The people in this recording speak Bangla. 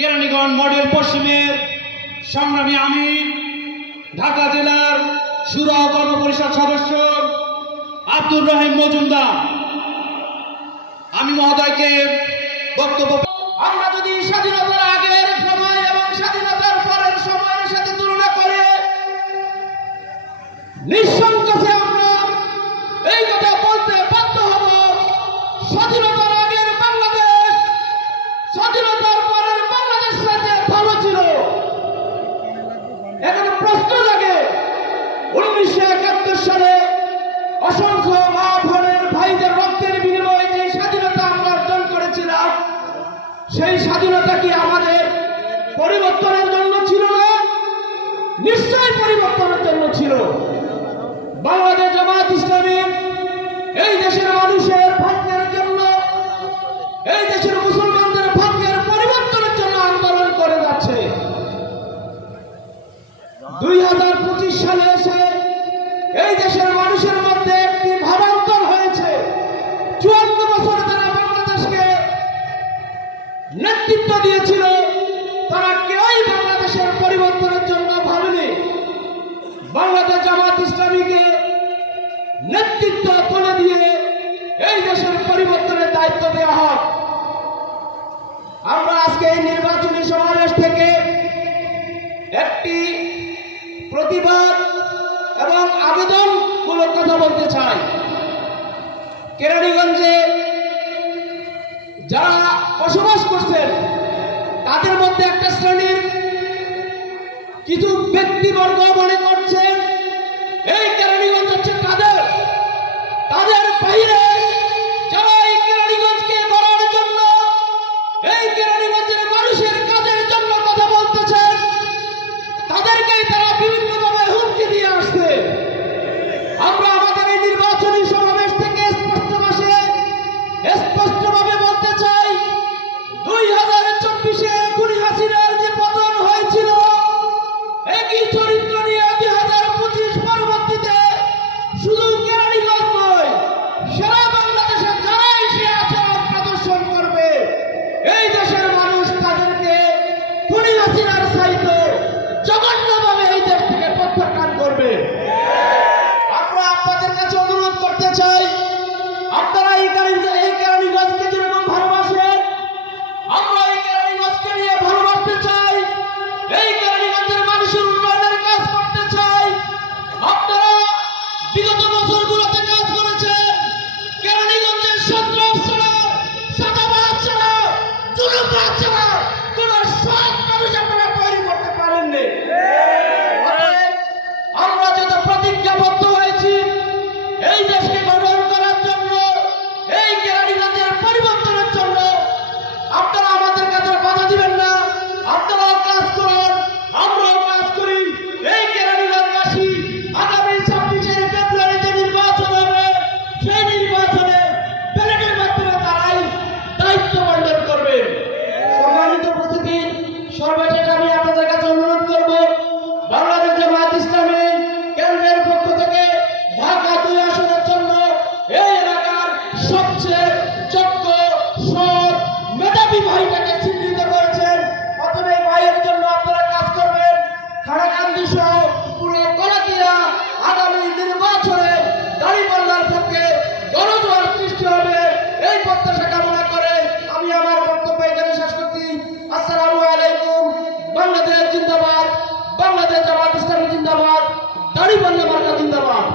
কেরানীগঞ্জ মডেল পশ্চিমের সংগ্রামী আমির, ঢাকা জেলার সুরা গণ পরিষদ সদস্য আব্দুর রহিম মজুমদার। আমি মহোদয়কে বক্তব্য আমরা যদি স্বাধীনতার আগের সময় এবং স্বাধীনতার পরের সময়ের সাথে তুলনা করে নিঃসংকোচে আমরা এই কথা বলতে বাধ্য হব। স্বাধীনতার নিশ্চয় পরিবর্তনের জন্য ছিল। বাংলাদেশ জামাত ইসলামী এই দেশের মানুষের ভাগ্যের জন্য, এই দেশের মুসলমানদের ভাগ্যের পরিবর্তনের জন্য আন্দোলন করে যাচ্ছে। দুই হাজার পঁচিশ সালে এসে ইসলামীকে নেতৃত্ব তুলে দিয়ে এই দেশের পরিবর্তনের দায়িত্ব দেওয়া হয়। আমরা আজকে এই নির্বাচনী সমাবেশ থেকে একটি প্রতিবাদ এবং আবেদনমূলক কথা বলতে চাই। কেরানীগঞ্জে যারা বসবাস করছেন, তাদের মধ্যে একটা শ্রেণির কিছু ব্যক্তিবর্গ মনে এই কেরানীগঞ্জের মানুষের জিন্দাবাদ